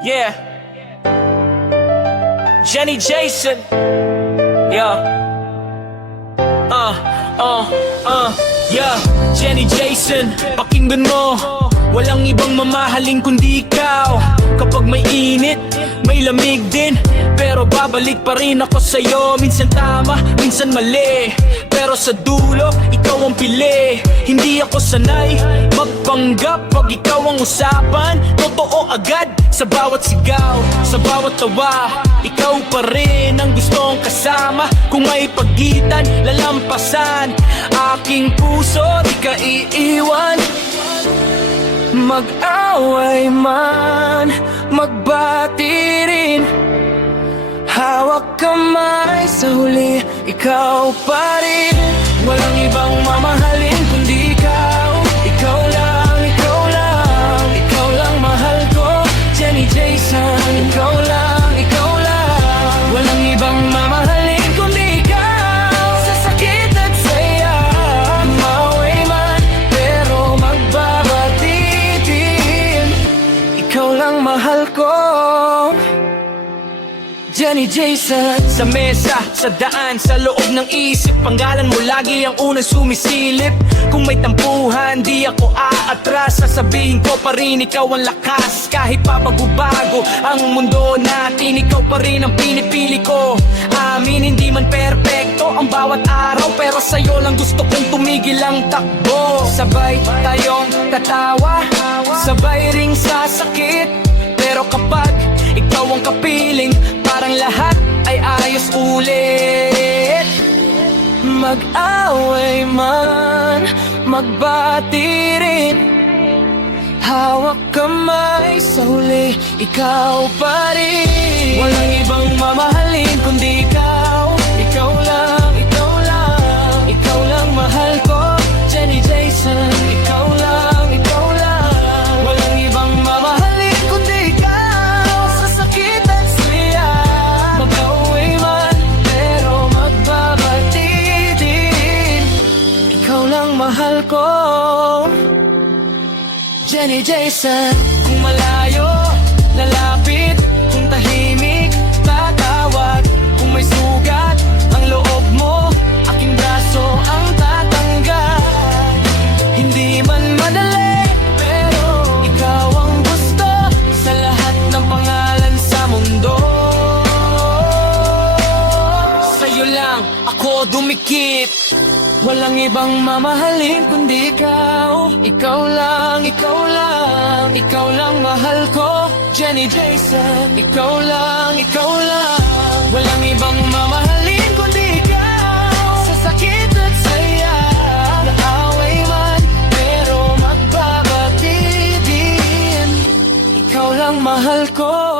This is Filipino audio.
Yeah, Jenny Jason. Yeah. Yeah, Jenny Jason, pakinggan mo. Walang ibang mamahalin kundi ikaw. Kapag may init, may lamig din, pero babalik pa rin ako sa'yo. Minsan tama, minsan mali, pero sa dulo, ikaw ang pili. Hindi ako sanay magpanggap pag ikaw ang usapan. Totoo agad sa bawat sigaw, sa bawat tawa. Ikaw pa rin ang gustong kasama. Kung may pagitan, lalampasan. Aking puso, di ka iiwan. Mag-away man, magbati rin, hawak kamay sa huli, ikaw pa rin. Walang ibang mamahalin kundi ikaw. Ikaw lang, ikaw lang, ikaw lang mahal ko. Jenny Jason, ikaw lang, ikaw lang. Walang ibang mamahalin kundi ikaw. Sa sakit at saya, maway man, pero magbabati din. Ikaw lang mahal ko. Jenny Jason. Sa mesa, sa daan, sa loob ng isip, panggalan mo lagi ang unang sumisilip. Kung may tampuhan, di ako aatras. Sasabihin ko pa rin, ikaw ang lakas. Kahit pa bago-bago ang mundo natin, ikaw pa rin ang pinipili ko. Amin, hindi man perpekto ang bawat araw, pero sa'yo lang gusto kong tumigil ang takbo. Sabay tayong tatawa, sabay ring sasakit, pero kapag ikaw ang kapiling, parang lahat ay ayos ulit. Mag-away man, magbati rin, hawak kamay sa huli, ikaw pa rin. Walang ibang mamahalin kundi ikaw. Ikaw lang, ikaw lang, ikaw lang mahal ko. Jenny Jason, ikaw lang, ikaw lang. Walang ibang mamahalin kundi ikaw. Sa sakit at saya, mag-away man, pero magbabati din. Ikaw lang mahal ko. Jenny Jason. Kung malayo, lalapit. Kung tahimik, tatawag. Kung may sugat ang loob mo, aking braso ang tatanggal. Hindi man madali, pero ikaw ang gusto sa lahat ng pangalan sa mundo. Sa'yo lang ako dumikit. Walang ibang mamahalin kundi ikaw. Ikaw lang, ikaw lang, ikaw lang mahal ko. Jenny Jason, ikaw lang, ikaw lang. Walang ibang mamahalin kundi ikaw. Sa sakit at saya, naaway man, pero magbabati din. Ikaw lang mahal ko.